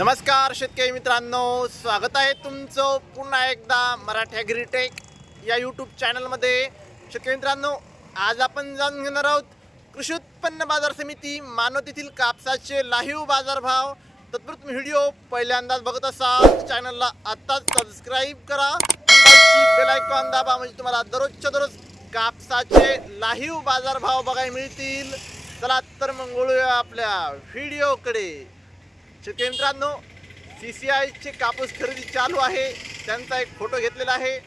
नमस्कार शेतकरी मित्रांनो, स्वागत आहे तुमचं पुन्हा एकदा मराठी ॲग्रीटेक या यूट्यूब चॅनलमध्ये। शेतकरी मित्रांनो, आज आपण जाणून घेणार आहोत कृषी उत्पन्न बाजार समिती मानवत येथील कापसाचे लाईव्ह बाजारभाव। तत्पूर्वी व्हिडिओ पहिल्यांदाच बघत असाल चॅनलला आत्ताच सबस्क्राईब करा, बेल आयकॉन दाबा, म्हणजे तुम्हाला दररोजच्या दररोज कापसाचे लाईव्ह बाजारभाव बघायला मिळतील। चला तर मग वळूया आपल्या व्हिडिओकडे। शेतकरी मित्रांनो, CCIचे कापूस खरेदी चालू आहे, त्यांचा एक फोटो घेतलेला आहे।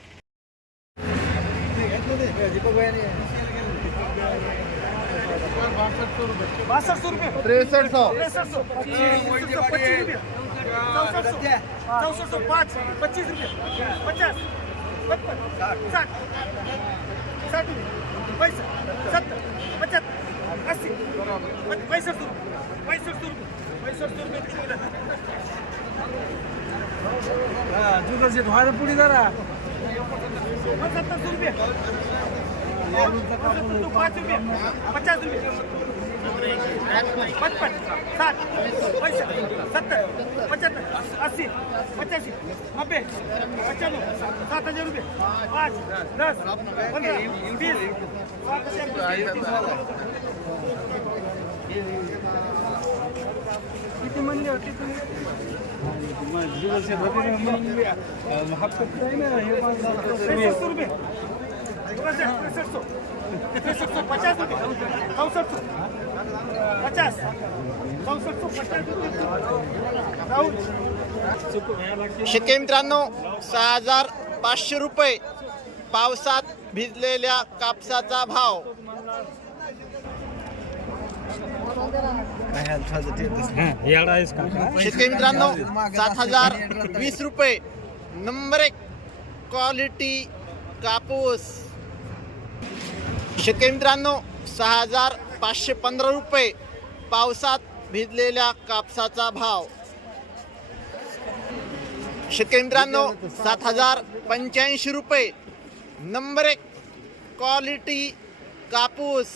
पुढे जरा 5 रुपये 50 रुपये 55 60 70 75 80 85 90 95 7000 रुपये 5 10 15 20 किती म्हणले होते तुम्ही? शेतकरी मित्रांनो, 6500 रुपये पावसात भिजलेल्या कापसाचा भाव। शेतकरी मित्रांनो, 7020 रुपये नंबर 1 क्वालिटी कापूस। शेतकरी मित्रांनो, 6515 रुपये पावसात भिजलेल्या कापसाचा भाव। शेतकरी मित्रांनो, 7085 रुपये नंबर 1 क्वालिटी कापूस।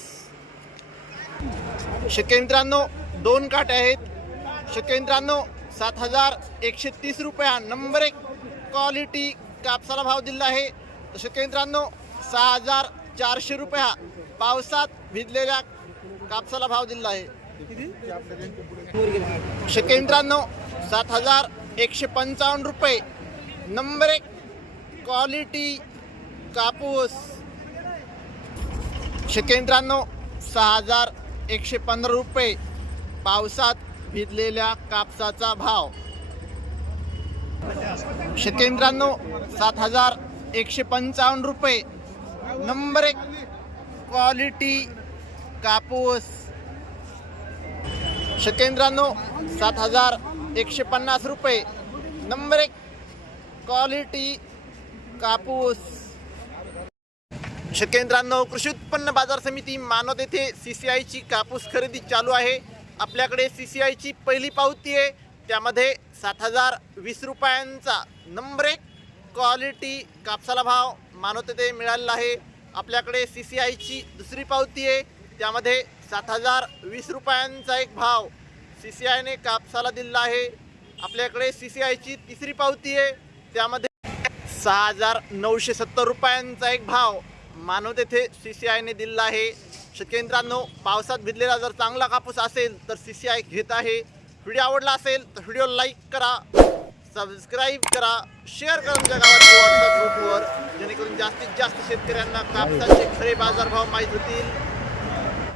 शेतकरी मित्रांनो, 2 काटे आहेत। शेतकरी मित्रांनो, 7130 रुपये हा नंबर 1 क्वालिटी कापसाला भाव दिला आहे। तर शेतकरी मित्रांनो, 6400 रुपये हा पावसात भिजलेल्या कापसाला भाव दिला आहे। शेतकरी मित्रांनो, 7155 रुपये नंबर 1 क्वालिटी कापूस। शेतकरी मित्रांनो, 6115 रुपये पावसात भिजलेल्या कापसाचा भाव। शेतकरी मित्रांनो, 7155 रुपये नंबर 1 क्वालिटी कापूस। शेतकरी मित्रांनो, 7150 रुपये नंबर 1 क्वालिटी कापूस। शेतकरी मित्रांनो, कृषी उत्पन्न बाजार समिती मानवत येथे CCIची कापूस खरेदी चालू आहे। आपल्याकडे CCIची पहिली पावती आहे, त्यामध्ये 7020 रुपयांचा नंबर 1 क्वालिटी कापसाला भाव मानवत येथे मिळालेला आहे। आपल्याकडे CCIची दुसरी पावती आहे, त्यामध्ये 7020 रुपयांचा एक भाव CCIने कापसाला दिला आहे। आपल्याकडे CCIची तिसरी पावती आहे, त्यामध्ये 6970 रुपयांचा एक भाव मानवत येथे CCIने दिला आहे। शेतकरी मित्रांनो, पावसात भिजलेला जर चांगला कापूस असेल तर CCI घेत आहे। व्हिडिओ आवडला असेल तर व्हिडिओ लाईक करा, सबस्क्राईब करा, शेअर करा तुमच्या गावातील WhatsApp ग्रुपवर, जेणेकरून जास्तीत जास्त शेतकऱ्यांना कापसाचे खरे बाजारभाव माहीत होतील।